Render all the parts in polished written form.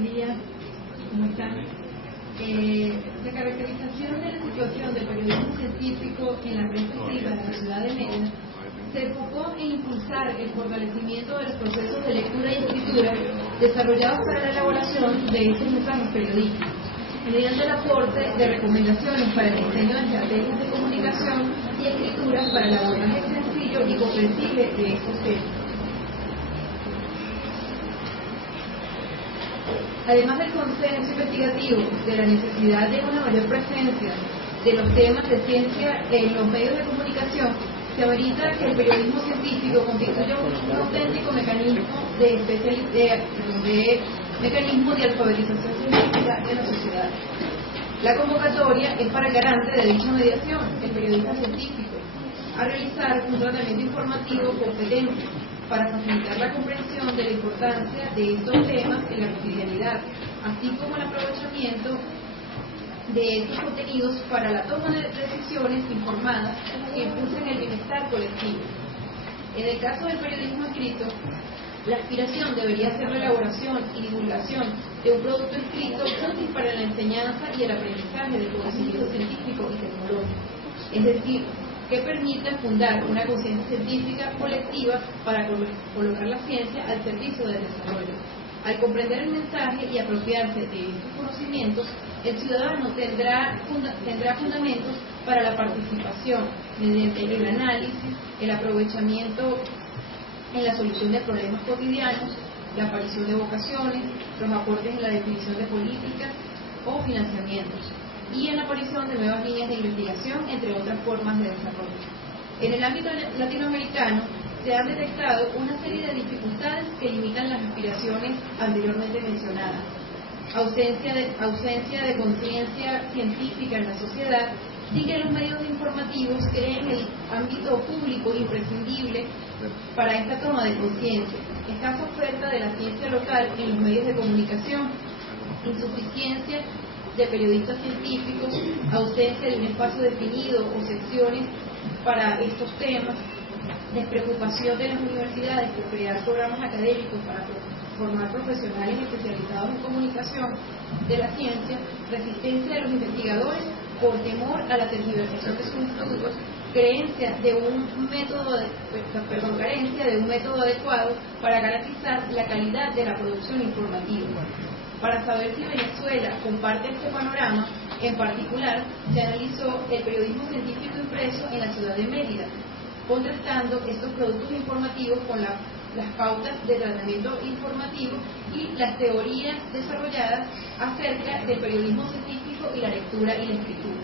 buen día. ¿Cómo están? La caracterización de la situación del periodismo científico en la red escrita de la ciudad de Mérida se enfocó en impulsar el fortalecimiento de los procesos de lectura y escritura desarrollados para la elaboración de estos mensajes periodísticos, mediante el aporte de recomendaciones para el diseño de estrategias de comunicación y escritura para el abordaje sencillo y comprensible de estos temas. Además del consenso investigativo de la necesidad de una mayor presencia de los temas de ciencia en los medios de comunicación, se amerita que el periodismo científico constituya un auténtico mecanismo mecanismo de alfabetización científica en la sociedad. La convocatoria es para el garante de dicha mediación, el periodista científico, a realizar un tratamiento informativo competente para facilitar la comprensión de la importancia de estos temas en la cotidianidad, así como el aprovechamiento de estos contenidos para la toma de decisiones informadas que impulsen el bienestar colectivo. En el caso del periodismo escrito, la aspiración debería ser la elaboración y divulgación de un producto escrito útil para la enseñanza y el aprendizaje del conocimiento científico y tecnológico, es decir, que permita fundar una conciencia científica colectiva para colocar la ciencia al servicio del desarrollo. Al comprender el mensaje y apropiarse de estos conocimientos, el ciudadano tendrá fundamentos para la participación mediante el análisis, el aprovechamiento en la solución de problemas cotidianos, la aparición de vocaciones, los aportes en la definición de políticas o financiamientos, y en la aparición de nuevas líneas de investigación, entre otras formas de desarrollo. En el ámbito latinoamericano se han detectado una serie de dificultades que limitan las aspiraciones anteriormente mencionadas: ausencia de conciencia científica en la sociedad, sin que los medios informativos creen el ámbito público imprescindible para esta toma de conciencia, escasa oferta de la ciencia local en los medios de comunicación, insuficiencia de periodistas científicos, ausencia de un espacio definido o secciones para estos temas, despreocupación de las universidades por crear programas académicos para formar profesionales especializados en comunicación de la ciencia, resistencia de los investigadores por temor a la tergiversación de sus estudios, carencia de un método adecuado para garantizar la calidad de la producción informativa. Para saber si Venezuela comparte este panorama, en particular, se analizó el periodismo científico impreso en la ciudad de Mérida, contrastando estos productos informativos con las pautas de tratamiento informativo y las teorías desarrolladas acerca del periodismo científico y la lectura y la escritura.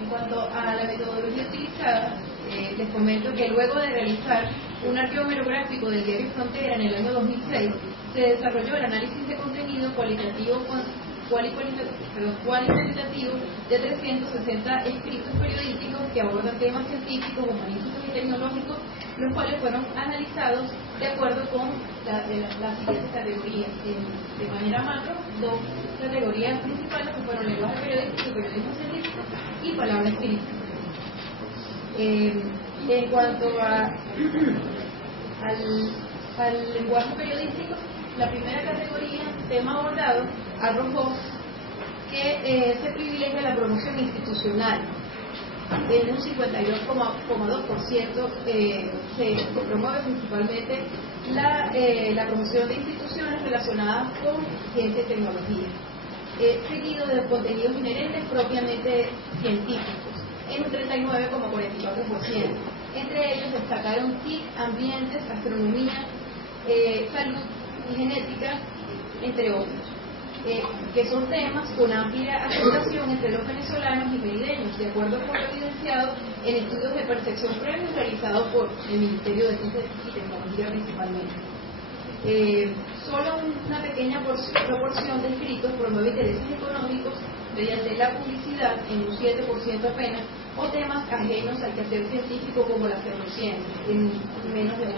En cuanto a la metodología utilizada, les comento que luego de realizar un archivo monográfico del diario Frontera en el año 2006, se desarrolló el análisis de contenido cualitativo de 360 escritos periodísticos que abordan temas científicos, humanísticos y tecnológicos, los cuales fueron analizados de acuerdo con las siguientes categorías. De manera macro, dos categorías principales que fueron lenguaje periodístico y periodismo científico y palabra escrita. En cuanto al lenguaje periodístico, la primera categoría, tema abordado, arrojó que se privilegia la promoción institucional. En un 52,2% se promueve principalmente la promoción de instituciones relacionadas con ciencia y tecnología, seguido de contenidos inherentes propiamente científicos, en un 39,44%. Entre ellos destacaron TIC, ambientes, astronomía, salud y genética, entre otros, que son temas con amplia aceptación entre los venezolanos y merideños, de acuerdo con lo evidenciado en estudios de percepción previos realizados por el Ministerio de Ciencia y Tecnología principalmente. Solo una pequeña proporción de escritos promueve intereses económicos mediante la publicidad, en un 7% apenas, o temas ajenos al quehacer científico como la neurociencia, en menos de 1%.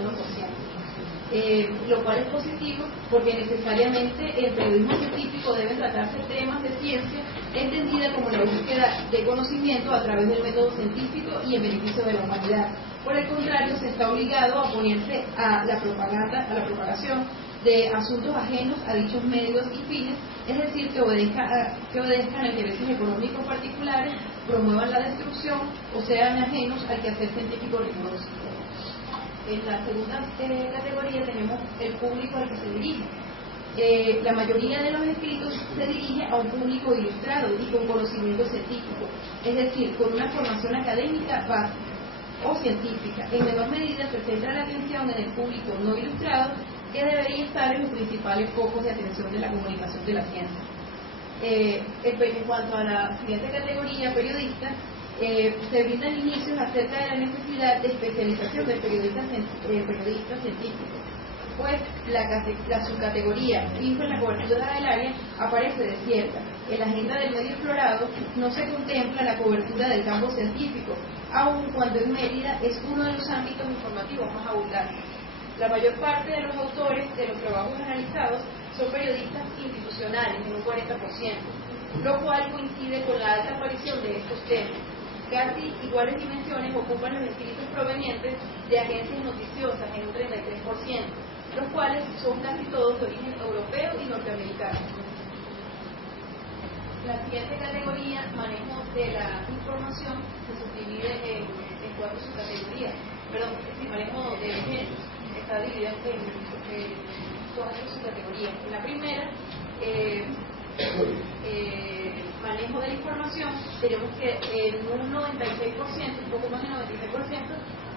Lo cual es positivo porque necesariamente el periodismo científico debe tratarse temas de ciencia entendida como la búsqueda de conocimiento a través del método científico y en beneficio de la humanidad, Por el contrario, se está obligado a oponerse a la propaganda, a la propagación de asuntos ajenos a dichos medios y fines, es decir, que obedezcan a intereses económicos particulares, promuevan la destrucción o sean ajenos al quehacer científico riguroso. En la segunda categoría tenemos el público al que se dirige. La mayoría de los escritos se dirige a un público ilustrado y con conocimiento científico, es decir, con una formación académica básica o científica. En menor medida se centra la atención en el público no ilustrado, que debería estar en los principales focos de atención de la comunicación de la ciencia. En cuanto a la siguiente categoría, periodistas, se brindan indicios acerca de la necesidad de especialización de periodistas científicos, pues la subcategoría fijo en la cobertura del área aparece desierta. En la agenda del medio explorado no se contempla la cobertura del campo científico, aun cuando en Mérida es uno de los ámbitos informativos más abundantes. La mayor parte de los autores de los trabajos analizados son periodistas institucionales, en un 40%, lo cual coincide con la alta aparición de estos temas. Casi iguales dimensiones ocupan los escritos provenientes de agencias noticiosas, en un 33%, los cuales son casi todos de origen europeo y norteamericano. La siguiente categoría, manejo de la información, se subdivide en 4 subcategorías. Manejo de objetos está dividida en 4 subcategorías. En la primera, manejo de la información, tenemos que en un 96%, un poco más del 96%,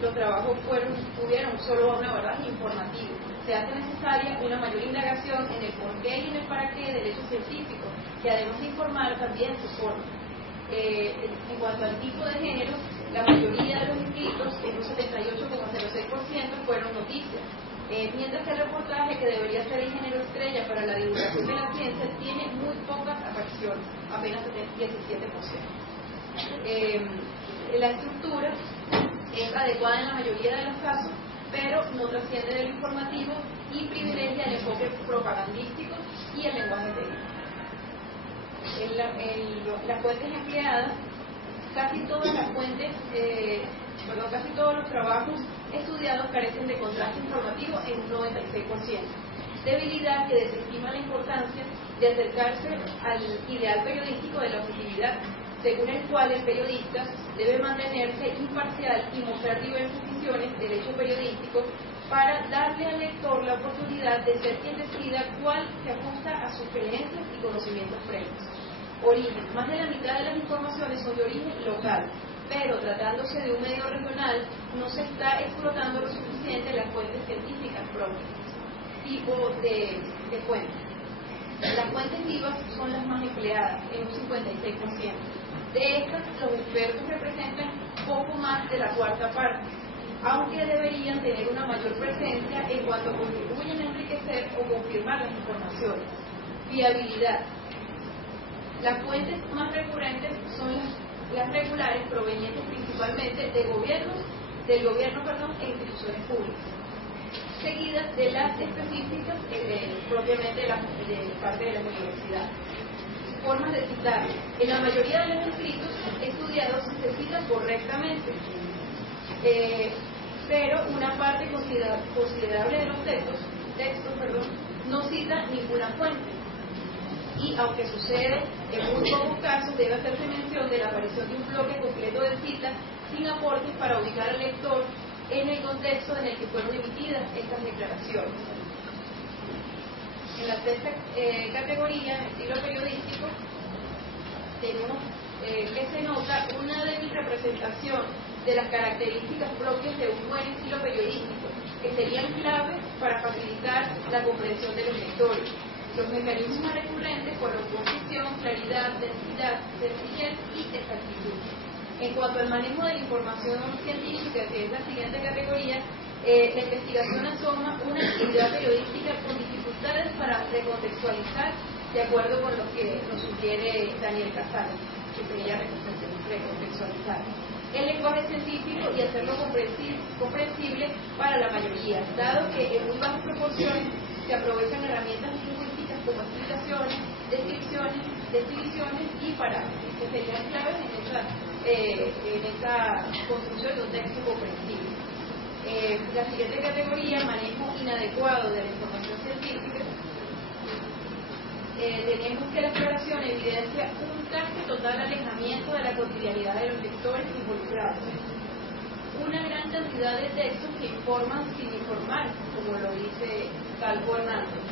los trabajos tuvieron solo una verdad informativa. Se hace necesaria una mayor indagación en el porqué y en el para qué del hecho científico, que además de informar también su forma. En cuanto al tipo de género, la mayoría de los escritos, en un 78,06%, fueron noticias, mientras que el reportaje, que debería ser el género estrella para la divulgación de la ciencia, tiene muy pocas apariciones, apenas 17%. La estructura es adecuada en la mayoría de los casos, pero no trasciende del informativo y privilegia el enfoque propagandístico y el lenguaje técnico. Las fuentes empleadas, casi todas las fuentes, casi todos los trabajos estudiados carecen de contraste informativo en un 96%. Debilidad que desestima la importancia de acercarse al ideal periodístico de la objetividad, según el cual el periodista debe mantenerse imparcial y mostrar diversas visiones del hecho periodístico para darle al lector la oportunidad de ser quien decida cuál se ajusta a sus creencias y conocimientos previos. Origen. Más de la mitad de las informaciones son de origen local, pero tratándose de un medio regional no se está explotando lo suficiente las fuentes científicas propias. Tipo de fuentes. Las fuentes vivas son las más empleadas, en un 56%. De estas, los expertos representan poco más de la cuarta parte, aunque deberían tener una mayor presencia en cuanto contribuyen a enriquecer o confirmar las informaciones. Viabilidad. Las fuentes más recurrentes son las regulares, provenientes principalmente del gobierno e instituciones públicas, seguidas de las específicas propiamente de parte de las universidades. Formas de citar. En la mayoría de los escritos estudiados se cita correctamente, pero una parte considerable de los textos no cita ninguna fuente. Y aunque sucede en muy pocos casos, debe hacerse mención de la aparición de un bloque completo de citas sin aportes para ubicar al lector en el contexto en el que fueron emitidas estas declaraciones. En la sexta categoría, estilo periodístico, tenemos que se nota una débil representación de las características propias de un buen estilo periodístico, que serían claves para facilitar la comprensión de los lectores. Los mecanismos más recurrentes fueron concisión, claridad, densidad, sencillez y exactitud. En cuanto al manejo de la información científica, que es la siguiente categoría, la investigación asoma una actividad periodística con dificultades para recontextualizar de acuerdo con lo que nos sugiere Daniel Casal, que sería recontextualizar el lenguaje científico y hacerlo comprensible para la mayoría, dado que en muy bajas proporciones se aprovechan herramientas lingüísticas como explicaciones, descripciones, definiciones y parámetros, que serían claves en esta construcción de un texto comprensible. La siguiente categoría, manejo inadecuado de la información científica. Tenemos que la exploración evidencia un casi total alejamiento de la cotidianidad de los lectores involucrados. Una gran cantidad de textos que informan sin informar, como lo dice Calvo Hernández,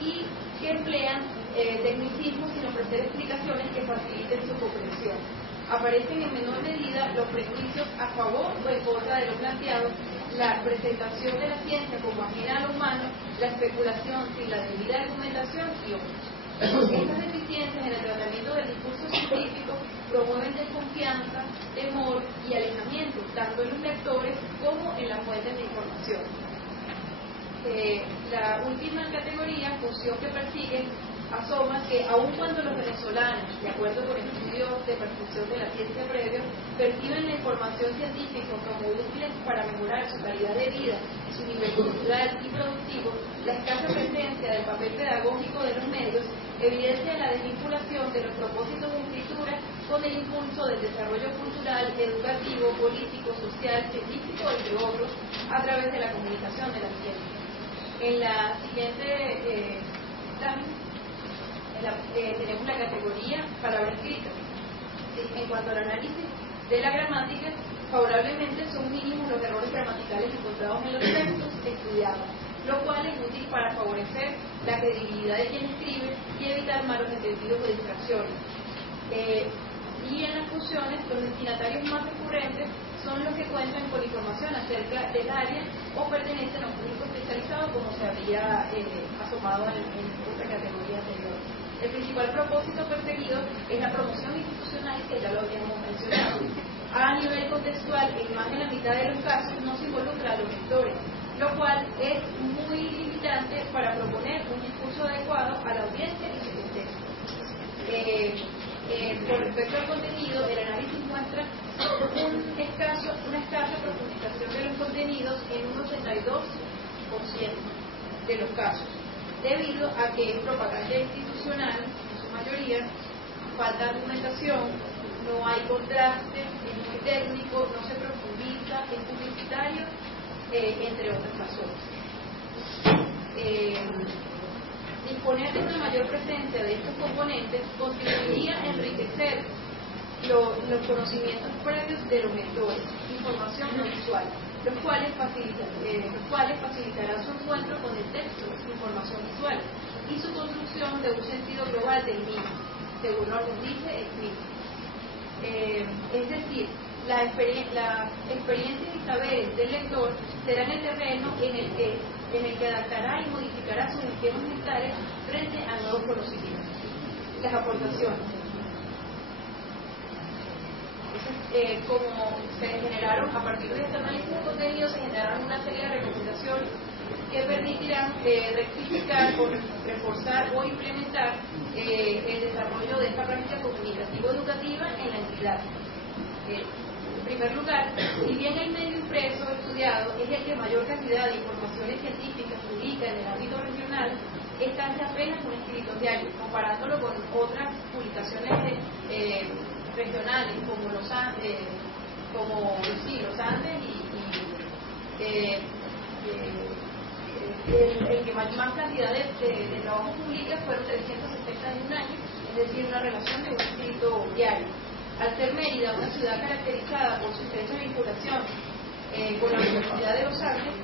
y que emplean tecnicismos sin ofrecer explicaciones que faciliten su comprensión. Aparecen en menor medida los prejuicios a favor o en contra de lo planteado, la presentación de la ciencia como ajena a lo humano, la especulación sin la debida argumentación y otros. Estas deficiencias en el tratamiento del discurso científico promueven desconfianza, temor y alejamiento, tanto en los lectores como en las fuentes de información. La última categoría, función que persiguen, asoma que aun cuando los venezolanos, de acuerdo con estudios de percepción de la ciencia previa, perciben la información científica como útiles para mejorar su calidad de vida, su nivel cultural y productivo, la escasa presencia del papel pedagógico de los medios evidencia la desvinculación de los propósitos de escritura con el impulso del desarrollo cultural, educativo, político, social, científico, entre otros, a través de la comunicación de la ciencia. En la siguiente tenemos la categoría palabra escrita. En cuanto al análisis de la gramática, favorablemente son mínimos los errores gramaticales encontrados en los textos estudiados, lo cual es útil para favorecer la credibilidad de quien escribe y evitar malos entendidos o distracciones. Y en las funciones, los destinatarios más recurrentes son los que cuentan con información acerca del área o pertenecen a un público especializado, como se había asomado en otra categoría anterior. El principal propósito perseguido es la promoción institucional, que ya lo habíamos mencionado. A nivel contextual, en más de la mitad de los casos no se involucra a los lectores, lo cual es muy limitante para proponer un discurso adecuado a la audiencia y su contexto. Con respecto al contenido, el análisis muestra una escasa profundización de los contenidos en un 82% de los casos, debido a que es propaganda institucional, en su mayoría, falta argumentación, no hay contraste, es muy técnico, no se profundiza, es publicitario, entre otras razones. Disponer de una mayor presencia de estos componentes contribuiría a enriquecer los conocimientos previos de los lectores, información no visual, los cuales facilitarán su encuentro con el texto, información visual, y su construcción de un sentido global del mismo, según nos dice Smith. Es decir, la experiencia y saberes del lector serán el terreno en el que adaptará y modificará sus esquemas mentales frente a nuevos conocimientos. Las aportaciones. Como se generaron a partir de este análisis de contenido, se generaron una serie de recomendaciones que permitirán rectificar o reforzar o implementar el desarrollo de esta práctica comunicativo-educativa en la entidad. En primer lugar, si bien el medio impreso estudiado es el que mayor cantidad de informaciones científicas publica en el ámbito regional, esta hace apenas un escrito diario, comparándolo con otras publicaciones regionales como los Andes y el que más cantidad de trabajo publica fueron 360 en un año, es decir, una relación de un escrito diario. Al ser Mérida una ciudad caracterizada por su estrecha vinculación con la Universidad de los Andes,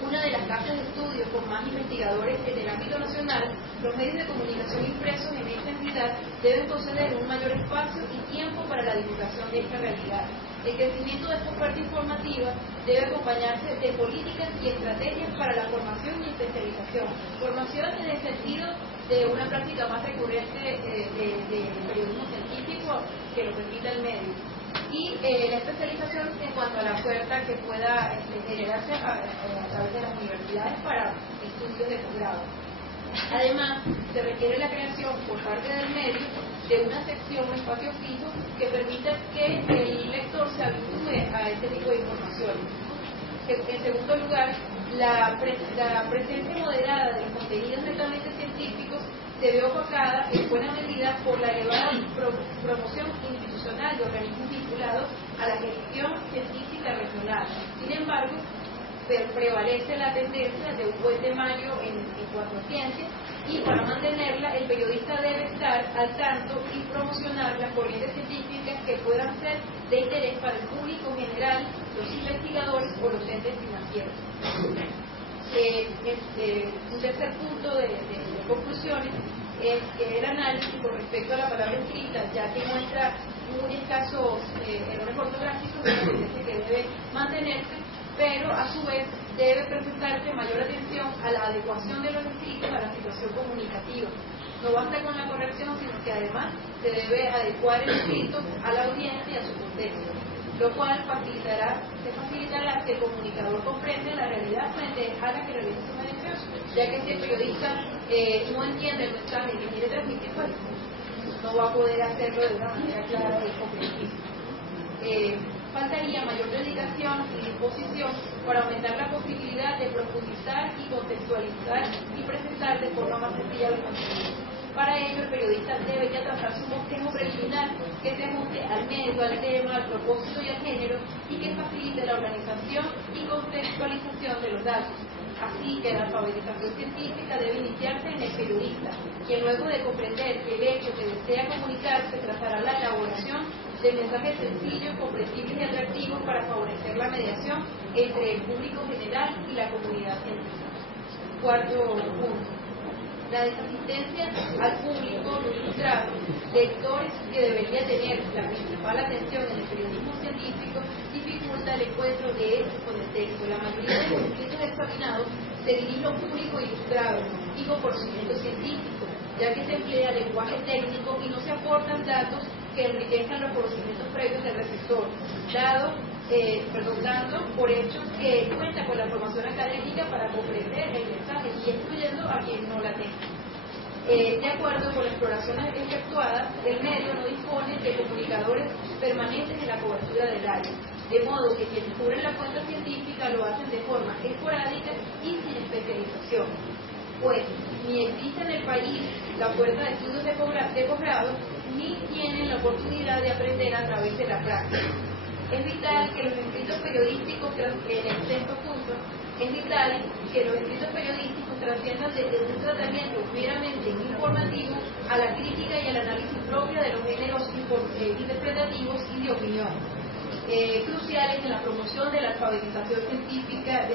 una de las casas de estudio con más investigadores en el ámbito nacional, los medios de comunicación impresos en esta entidad deben conceder un mayor espacio y tiempo para la divulgación de esta realidad. El crecimiento de esta oferta informativa debe acompañarse de políticas y estrategias para la formación y especialización. Formación en el sentido de una práctica más recurrente de periodismo científico que lo permita el medio. Y la especialización en cuanto a la oferta que pueda generarse a través de las universidades para estudios de posgrado. Además, se requiere la creación por parte del medio de una sección, un espacio fijo, que permita que el lector se habitúe a este tipo de información. En segundo lugar, la presencia moderada de los contenidos netamente científicos se ve opacada en buena medida por la elevada promoción institucional de organismos vinculados a la gestión científica regional. Sin embargo, prevalece la tendencia de un buen temario en cuanto a ciencia, y para mantenerla el periodista debe estar al tanto y promocionar las corrientes científicas que puedan ser de interés para el público general, los investigadores o los entes financieros. Un tercer punto de conclusiones es que el análisis con respecto a la palabra escrita, ya que muestra muy escasos errores ortográficos, que debe mantenerse, pero a su vez debe prestarse mayor atención a la adecuación de los escritos a la situación comunicativa. No basta con la corrección, sino que además se debe adecuar el escrito a la audiencia y a su contexto, lo cual facilitará que el comunicador comprenda la realidad frente a la que realiza su medición, ya que si el periodista no entiende el mensaje que quiere transmitir, pues no va a poder hacerlo de una manera clara y comprensible. Faltaría mayor dedicación y disposición para aumentar la posibilidad de profundizar y contextualizar y presentar de forma más sencilla los contenidos. Para ello, el periodista debe ya trazar su bosquejo preliminar que se ajuste al medio, al tema, al propósito y al género, y que facilite la organización y contextualización de los datos. Así que la alfabetización científica debe iniciarse en el periodista, quien luego de comprender el hecho que desea comunicarse trazará la elaboración de mensajes sencillos, comprensibles y atractivos para favorecer la mediación entre el público general y la comunidad científica. Cuarto punto. La desasistencia al público no ilustrado, lectores que debería tener la principal atención en el periodismo científico, dificulta el encuentro de hechos con el texto. La mayoría de los escritos examinados se dirige a un público ilustrado y con conocimiento científico, ya que se emplea lenguaje técnico y no se aportan datos que enriquezcan los conocimientos previos del receptor, dando por hecho que cuenta con la formación académica para comprender el mensaje y excluyendo a quien no la tenga. De acuerdo con las exploraciones efectuadas, el medio no dispone de comunicadores permanentes en la cobertura del área, de modo que quienes cubren la cuenta científica lo hacen de forma esporádica y sin especialización, pues ni existe en el país la oferta de estudios de posgrado, ni tienen la oportunidad de aprender a través de la práctica. Es vital que los escritos periodísticos, en el sexto punto, trasciendan desde un tratamiento meramente informativo a la crítica y al análisis propia de los géneros interpretativos y de opinión, cruciales en la promoción de la alfabetización científica,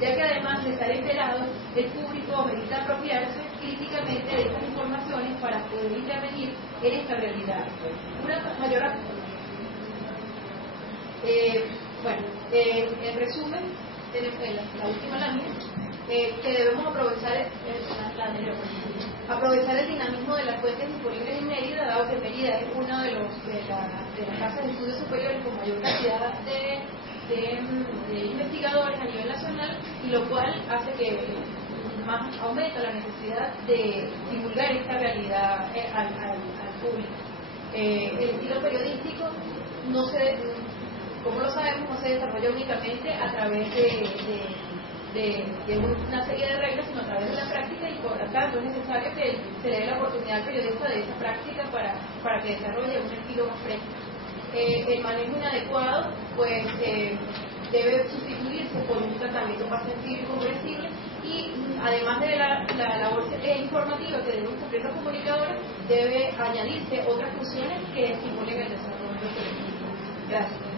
ya que además de estar enterado, el público merita apropiarse críticamente de estas informaciones para poder intervenir en esta realidad. Una mayor en resumen, en la última lámina, que debemos aprovechar el dinamismo de las fuentes disponibles en Mérida, dado que Mérida es una de las casas de estudios superiores con mayor cantidad de investigadores a nivel nacional, y lo cual hace que más aumenta la necesidad de divulgar esta realidad al público. El estilo periodístico como lo sabemos, no se desarrolla únicamente a través de una serie de reglas, sino a través de la práctica, y por lo tanto es necesario que se le dé la oportunidad al periodista de esa práctica para que desarrolle un estilo más fresco. El manejo inadecuado pues debe sustituirse por un tratamiento más sencillo y comprensible, y además de la labor informativa que deben cumplir los comunicadores, debe añadirse otras funciones que estimulen el desarrollo periodístico. Gracias.